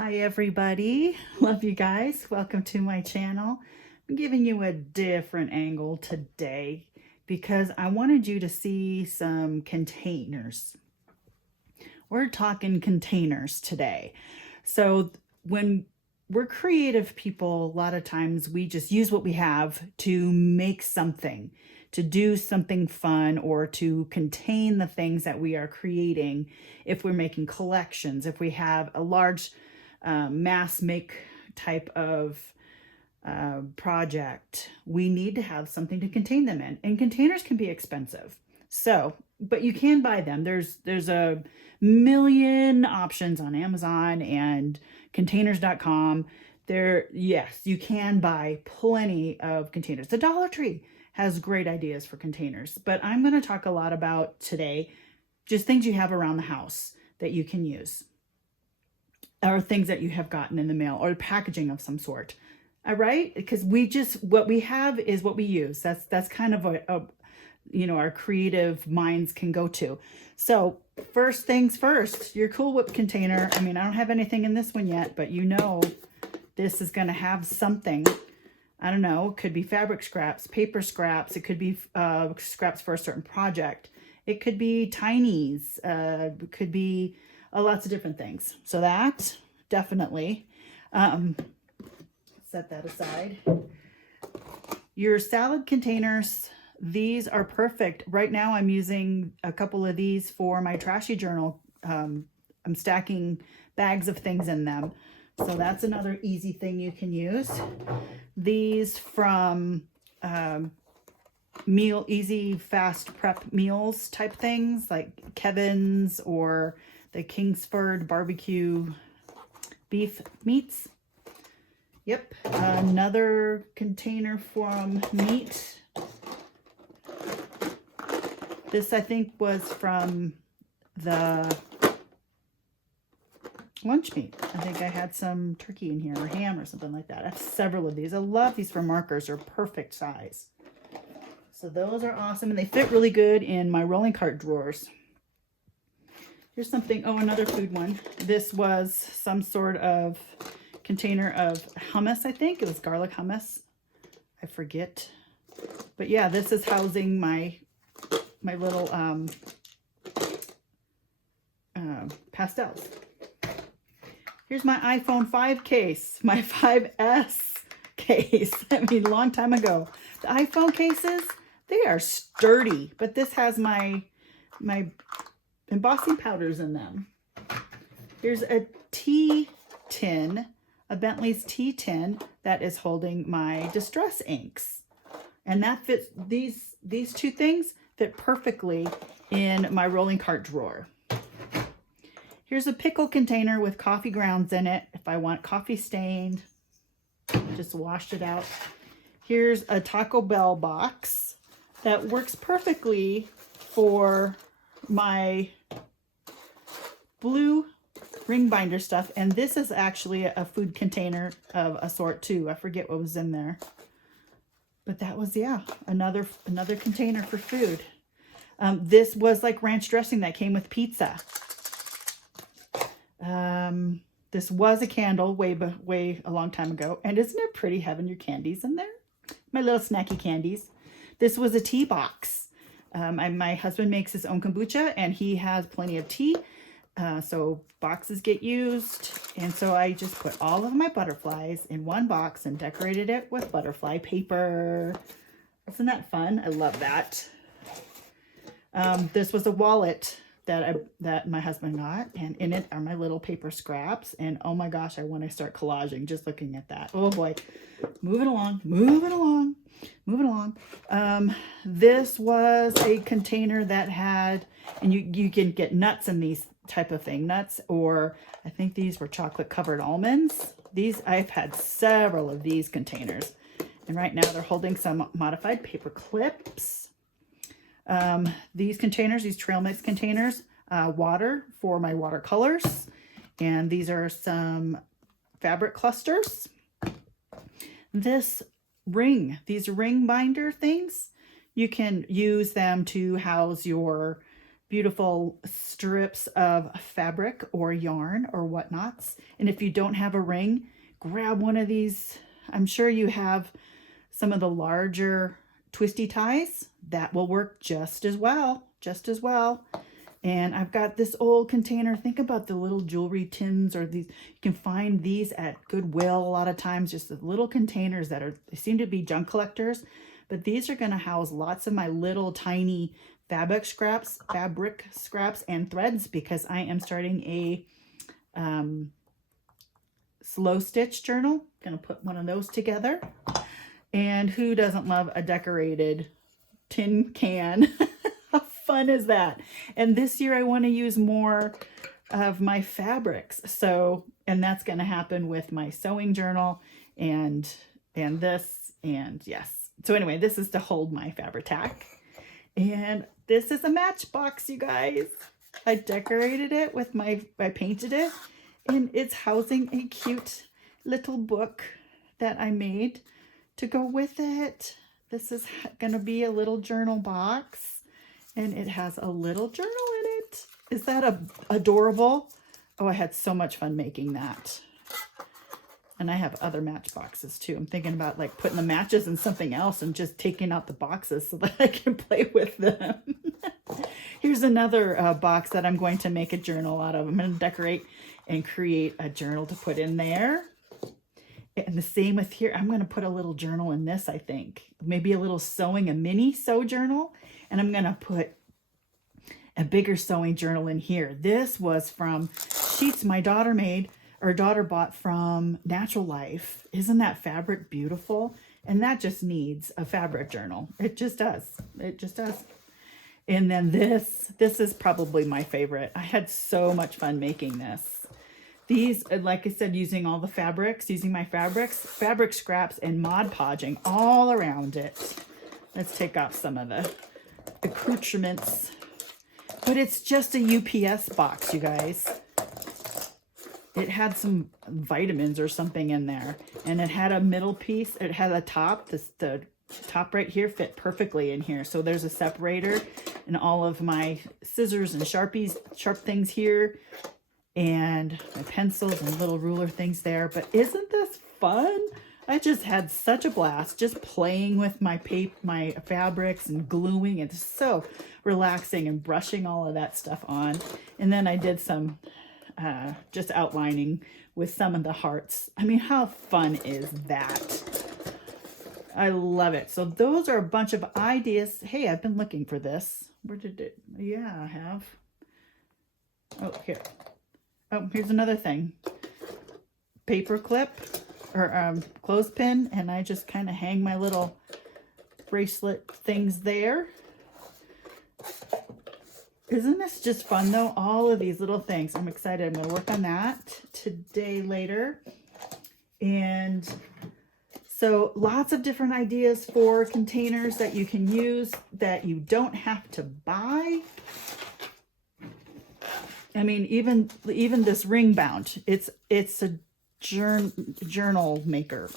Hi everybody, love you guys. Welcome to my channel. I'm giving you a different angle today because I wanted you to see some containers. We're talking containers today. So when we're creative people, a lot of times we just use what we have to make something, to do something fun, or to contain the things that we are creating. If we're making collections, if we have a large mass make type of project, we need to have something to contain them in. And containers can be expensive. So, but you can buy them. There's a million options on Amazon and containers.com. Yes, you can buy plenty of containers. The Dollar Tree has great ideas for containers, but I'm going to talk a lot about today just things you have around the house that you can use, or things that you have gotten in the mail, or packaging of some sort. All right, because what we have is what we use. That's kind of our creative minds can go to. So first things first, your Cool Whip container. I mean, I don't have anything in this one yet, but this is going to have something. I don't know, it could be fabric scraps, paper scraps, it could be scraps for a certain project, it could be tinies, it could be lots of different things. So that definitely, set that aside. Your salad containers, these are perfect. Right now I'm using a couple of these for my trashy journal. I'm stacking bags of things in them. So that's another easy thing you can use. These from easy fast prep meals type things like Kevin's or the Kingsford barbecue beef meats. Yep, another container from meat. This I think was from the lunch meat. I think I had some turkey in here or ham or something like that. I have several of these. I love these for markers. They're perfect size. So those are awesome, and they fit really good in my rolling cart drawers. Here's something, another food one. This was some sort of container of hummus, I think. It was garlic hummus. I forget. But yeah, this is housing my little pastels. Here's my iPhone 5 case, my 5S case. I mean, a long time ago. The iPhone cases, they are sturdy, but this has my embossing powders in them. Here's a tea tin, a Bentley's tea tin that is holding my distress inks. And that fits, these two things fit perfectly in my rolling cart drawer. Here's a pickle container with coffee grounds in it. If I want coffee stained, just washed it out. Here's a Taco Bell box that works perfectly for my blue ring binder stuff. And this is actually a food container of a sort too. I forget what was in there. But that was, yeah, another container for food. This was like ranch dressing that came with pizza. This was a candle way a long time ago. And isn't it pretty having your candies in there? My little snacky candies. This was a tea box. My husband makes his own kombucha and he has plenty of tea. So boxes get used. And so I just put all of my butterflies in one box and decorated it with butterfly paper. Isn't that fun? I love that. This was a wallet that my husband got, and in it are my little paper scraps. And oh my gosh, I want to start collaging just looking at that. Oh boy, moving along. This was a container that had, and you can get nuts in these type of thing, nuts, or I think these were chocolate covered almonds. I've had several of these containers, and right now they're holding some modified paper clips. These containers, these trail mix containers, water for my watercolors. And these are some fabric clusters. These ring binder things, you can use them to house your beautiful strips of fabric or yarn or whatnots. And if you don't have a ring, grab one of these. I'm sure you have some of the larger twisty ties. That will work just as well, just as well. And I've got this old container. Think about the little jewelry tins, or these, you can find these at Goodwill a lot of times, just the little containers that they seem to be junk collectors, but these are going to house lots of my little tiny fabric scraps and threads, because I am starting a slow stitch journal. Gonna put one of those together. And who doesn't love a decorated tin can? How fun is that? And this year I want to use more of my fabrics. So, and that's going to happen with my sewing journal and this, and yes. So anyway, this is to hold my fabric-tack. And this is a matchbox, you guys. I decorated it with I painted it, and it's housing a cute little book that I made to go with it. This is going to be a little journal box, and it has a little journal in it. Is that adorable? Oh, I had so much fun making that. And I have other matchboxes too. I'm thinking about like putting the matches in something else and just taking out the boxes so that I can play with them. Here's another box that I'm going to make a journal out of. I'm going to decorate and create a journal to put in there. And the same with here. I'm going to put a little journal in this, I think. Maybe a little sewing, a mini sew journal. And I'm going to put a bigger sewing journal in here. This was from sheets my daughter made, or daughter bought from Natural Life. Isn't that fabric beautiful? And that just needs a fabric journal. It just does. It just does. And then this is probably my favorite. I had so much fun making this. These, like I said, using all the fabrics, using my fabrics, fabric scraps, and Mod Podging all around it. Let's take off some of the accoutrements. But it's just a UPS box, you guys. It had some vitamins or something in there. And it had a middle piece. It had a top. The top right here fit perfectly in here. So there's a separator and all of my scissors and Sharpies, sharp things here. And my pencils and little ruler things there. But isn't this fun? I just had such a blast just playing with my fabrics and gluing. It's so relaxing, and brushing all of that stuff on. And then I did some just outlining with some of the hearts. I mean, how fun is that? I love it. So those are a bunch of ideas. Hey, I've been looking for this. Where did it? Yeah, I have. Oh, here. Oh, here's another thing. Paper clip or clothespin, and I just kind of hang my little bracelet things there. Isn't this just fun though? All of these little things. I'm excited. I'm going to work on that today, later. And so lots of different ideas for containers that you can use that you don't have to buy. I mean, even this ring bound, it's a journal maker.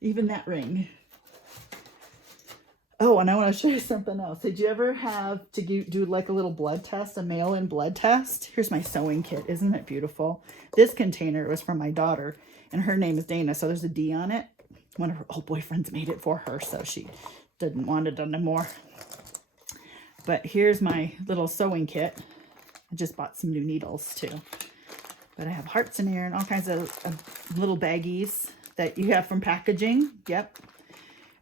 Even that ring. Oh, and I want to show you something else. Did you ever have to do like a little blood test, a mail-in blood test? Here's my sewing kit. Isn't it beautiful? This container was from my daughter, and her name is Dana, so there's a D on it. One of her old boyfriends made it for her, so she didn't want it anymore. But here's my little sewing kit. I just bought some new needles too. But I have hearts in here and all kinds of little baggies that you have from packaging. Yep.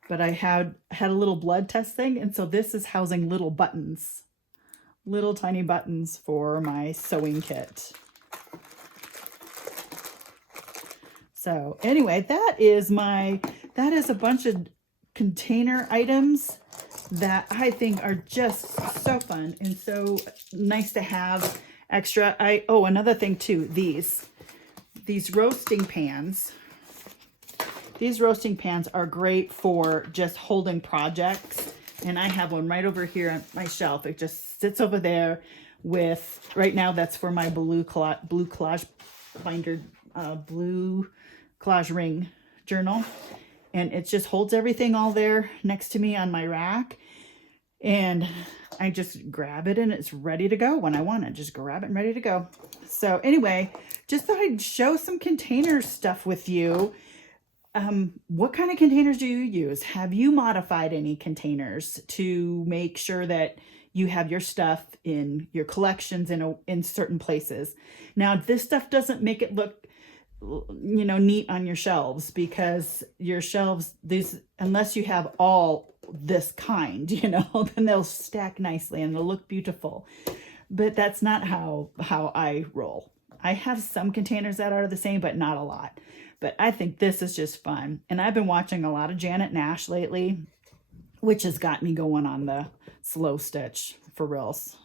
But I had a little blood test thing. And so this is housing little buttons. Little tiny buttons for my sewing kit. So anyway, that is a bunch of container items that I think are just so fun and so nice to have extra. Oh, another thing too, these roasting pans. These roasting pans are great for just holding projects. And I have one right over here on my shelf. It just sits over there with, right now that's for my blue collage binder, blue collage ring journal. And it just holds everything all there next to me on my rack. And I just grab it and it's ready to go when I want it. Just grab it and ready to go. So anyway, just thought I'd show some container stuff with you. What kind of containers do you use? Have you modified any containers to make sure that you have your stuff in your collections in certain places? Now, this stuff doesn't make it look, you know, neat on your shelves, because your shelves, these, unless you have all this kind, you know, then they'll stack nicely and they'll look beautiful. But that's not how I roll. I have some containers that are the same, but not a lot. But I think this is just fun. And I've been watching a lot of Janet Nash lately, which has got me going on the slow stitch for reals.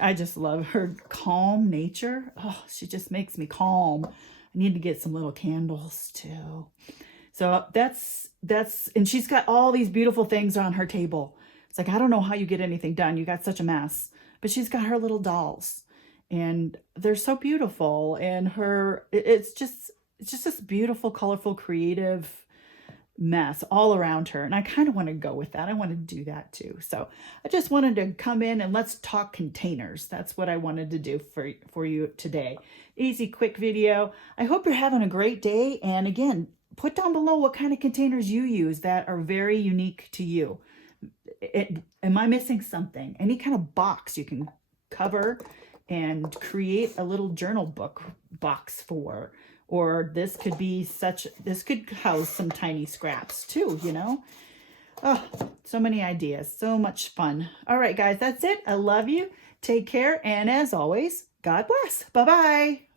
I just love her calm nature. Oh, she just makes me calm. I need to get some little candles too. So that's, and she's got all these beautiful things on her table. It's like, I don't know how you get anything done. You got such a mess. But she's got her little dolls and they're so beautiful. And it's just this beautiful, colorful, creative mess all around her. And I kind of want to go with that. I want to do that too. So I just wanted to come in and let's talk containers. That's what I wanted to do for you today. Easy, quick video. I hope you're having a great day. And again, put down below what kind of containers you use that are very unique to you. Am I missing something? Any kind of box you can cover and create a little journal book box for. Or this could house some tiny scraps too, you know? Oh, so many ideas, so much fun. All right, guys, that's it. I love you. Take care. And as always, God bless. Bye-bye.